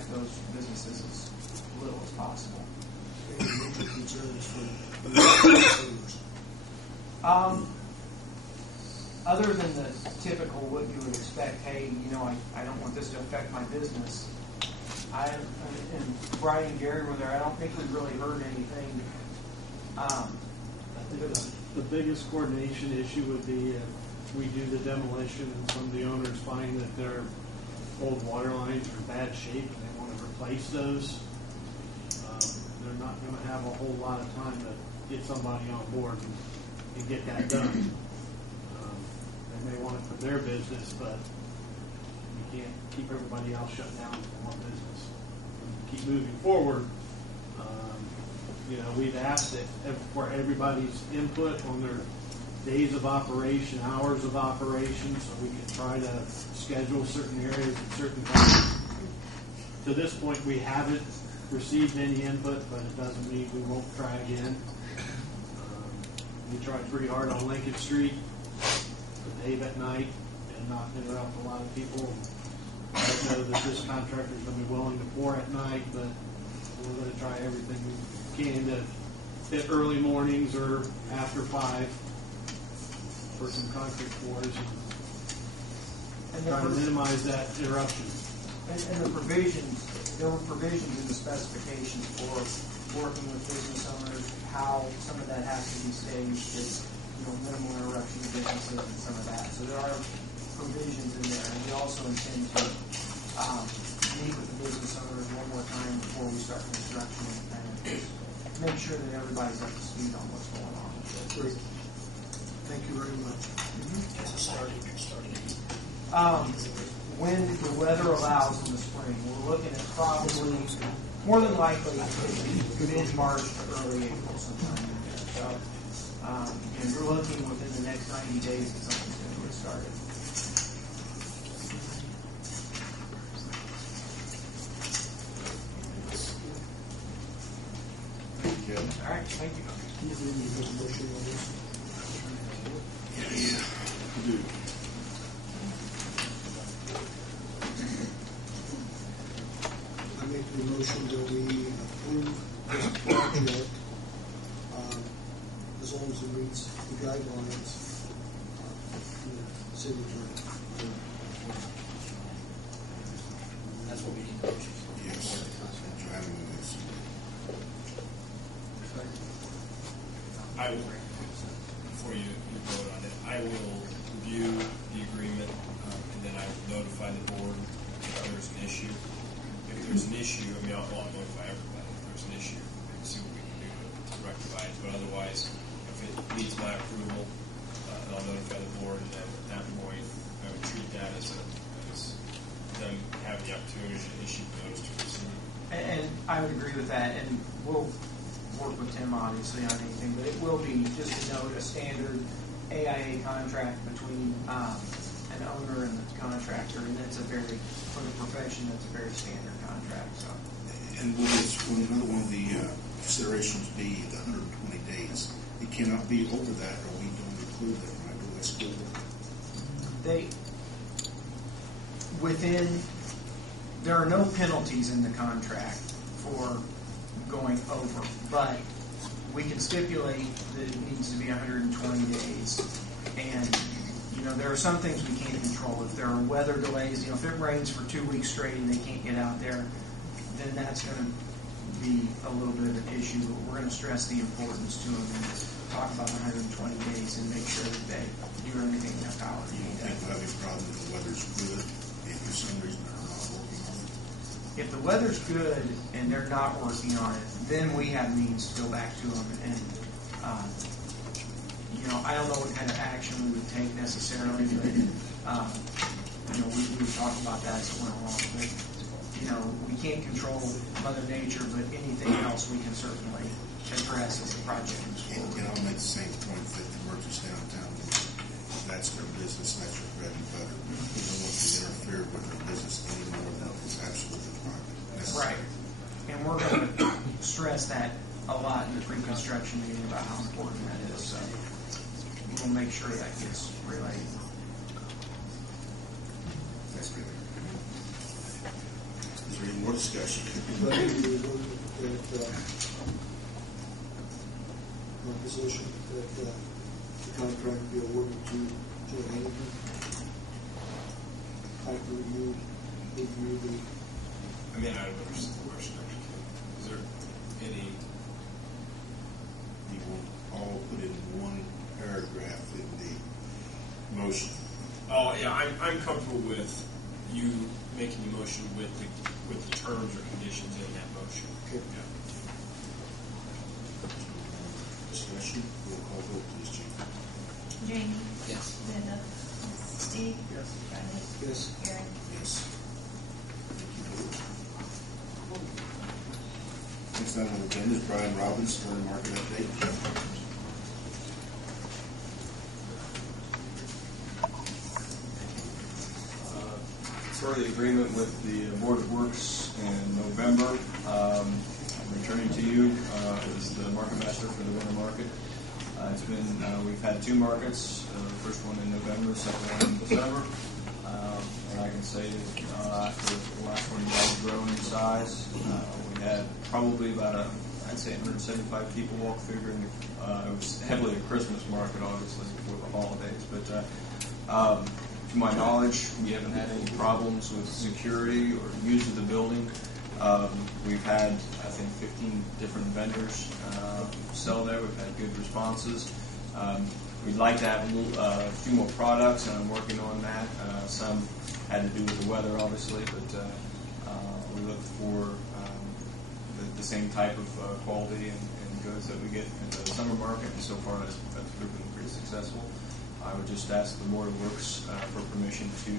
impact those businesses as little as possible. Any major concerns for consumers? Other than the typical what you would expect, hey, I don't want this to affect my business. And Brian and Gary were there. I don't think we really heard anything. The biggest coordination issue would be if we do the demolition and some of the owners find that their old water lines are in bad shape and they want to replace those. They're not going to have a whole lot of time to get somebody on board and get that done. They may want it for their business, but you can't keep everybody else shut down for one business. Keep moving forward. We've asked for everybody's input on their days of operation, hours of operation, so we can try to schedule certain areas at certain times. To this point, we haven't received any input, but it doesn't mean we won't try again. We tried pretty hard on Lincoln Street to pave at night and not interrupt a lot of people. I know that this contractor is going to be willing to pour at night, but we're going to try everything we can to hit early mornings or after 5 for some concrete pours and try to minimize that interruption. And the provisions, there were provisions in the specifications for working with business owners, how some of that has to be staged, minimal interruption to businesses and some of that. So there are provisions in there, and we also intend to meet with the business owners one more time before we start construction and make sure that everybody's up to speed on what's going on. Great. Thank you very much. When the weather allows in the spring, we're looking at probably, more than likely, mid-March to early April sometime. So, you're looking within the next 90 days that something's going to get started. All right, thank you. You need to make a motion on this? Yeah, I do. I make the motion that we approve this project as long as it meets the guidelines in the city attorney. That's what we need to do. Yes. Driving this. I will, before you vote on it, I will review the agreement and then I will notify the board if there's an issue. If there's an issue, I'll notify everybody if there's an issue and see what we can do to rectify it. But otherwise, if it needs my approval, then I'll notify the board, and then at that point, I would treat that as them having the opportunity to issue notice to proceed. And I would agree with that, and we'll work with Tim obviously on anything, but it will be, just to note, a standard AIA contract between an owner and the contractor, and that's for the profession, that's a very standard contract. So. And will another one of the considerations be the 120 days? It cannot be over that, or we don't include that, right? Will that's good? There are no penalties in the contract for going over, but we can stipulate that it needs to be 120 days. And, there are some things we can't control. If there are weather delays, if it rains for 2 weeks straight and they can't get out there, then that's going to be a little bit of an issue. But we're going to stress the importance to them and talk about 120 days and make sure that they do everything in their power to do I that. think we'll have a problem if the weather's good, if for some reason they're not working on it. If the weather's good and they're not working on it, then we have means to go back to them and, I don't know what kind of action we would take necessarily, but, we would talk about that as it went along. But, we can't control Mother Nature, but anything else we can certainly address as the project moves forward. And I'll make the same point that the merchants downtown, that's their business, that's their bread and butter. We don't want to interfere with their business any more than is absolutely necessary. Right. And we're going to stress that a lot in the pre-construction meeting about how important that is. So we'll make sure that gets relayed. That's good. Is there any Any more discussion? But we will that position that the contract be awarded to management. After review the. I mean, I don't understand the question actually. Is there any? You will all put in one paragraph in the motion. Oh yeah, I'm comfortable with you making the motion with the terms or conditions in that motion. Okay. Yeah. Discussion, roll call vote, please, Chief. Jamie? Yes. Linda? Steve? Yes. Riley? Yes. Aaron? Yes. Next item on the agenda is Brian Robbins for the market update. Per the agreement with the Board of Works in November, I'm returning to you as the market master for the winter market. It's been, we've had two markets, the first one in November, the second one in December. And I can say that after the last one has grown in size, we had probably about I'd say 175 people walk through during it was heavily a Christmas market, obviously, before the holidays. But to my knowledge, we haven't had any problems with security or use of the building. We've had, I think, 15 different vendors sell there. We've had good responses. We'd like to have a few more products, and I'm working on that. Some had to do with the weather, obviously, but we look for the same type of quality and goods that we get in the summer market, and so far that's proven pretty successful. I would just ask the Board of Works for permission to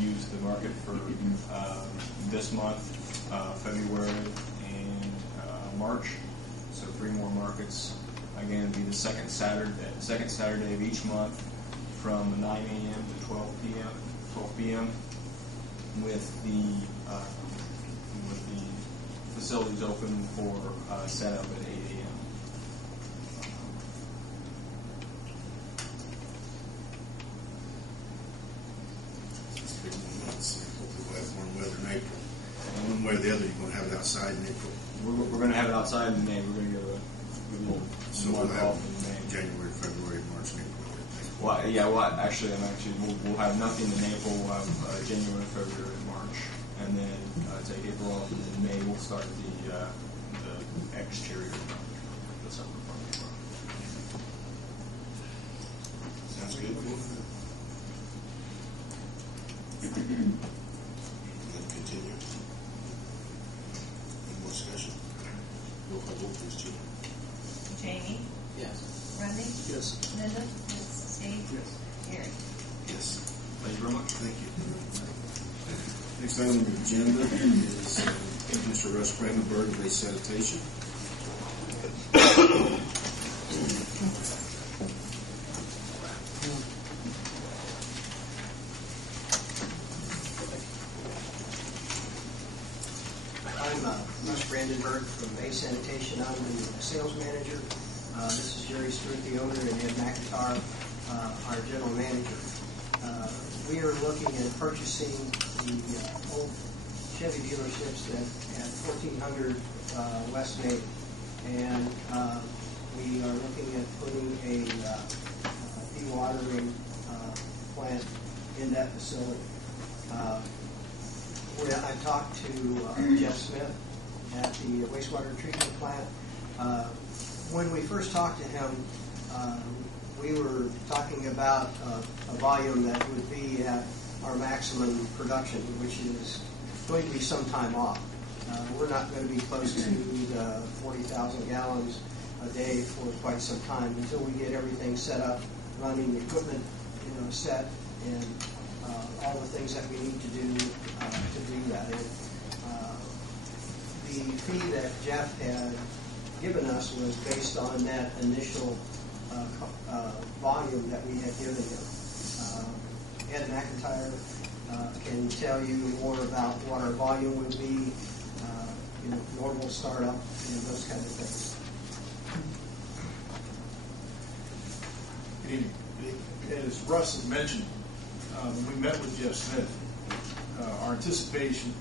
use the market for this month, February, and March. So 3 more markets. Again, it'd be the second Saturday of each month from 9 a.m. to 12 p.m. with the facilities open for setup at 8 a.m. Hopefully we'll have warm weather in April. One way or the other, you're going to have it outside in April. We're going to have it outside in May. We're going to go a little So we'll month have off in May. January, February, March, and April. Well, yeah. Well, actually, we'll have nothing in April. We'll have January, February, and March, and then take April off, and then May we'll start the exterior, the summer farm. Sounds good. Let's continue. Any more discussion? Roll call vote, please, Chief. Jamie? Yes. Randy? Yes. Linda? Steve? Yes. Aaron? Yes. Thank you very much. Thank you. Next item on the agenda is Mr. Russ Kramerberg of Sanitation. I'm Russ Brandenburg from A Sanitation. I'm the sales manager. This is Jerry Stewart, the owner, and Ed McIntyre, our general manager. We are looking at purchasing the old Chevy dealerships at 1400 West Main, and we are looking at putting a dewatering plant in that facility. I talked to Jeff Smith at the wastewater treatment plant. When we first talked to him, we were talking about a volume that would be at our maximum production, which is going to be some time off. We're not going to be close to the 40,000 gallons a day for quite some time until we get everything set up, running, the equipment set, and all the things that we need to do that. And, the fee that Jeff had given us was based on that initial volume that we had given him. Ed McIntyre can tell you more about what our volume would be, normal startup, and those kind of things. Good evening. As Russ had mentioned, when we met with Jeff Smith, our anticipation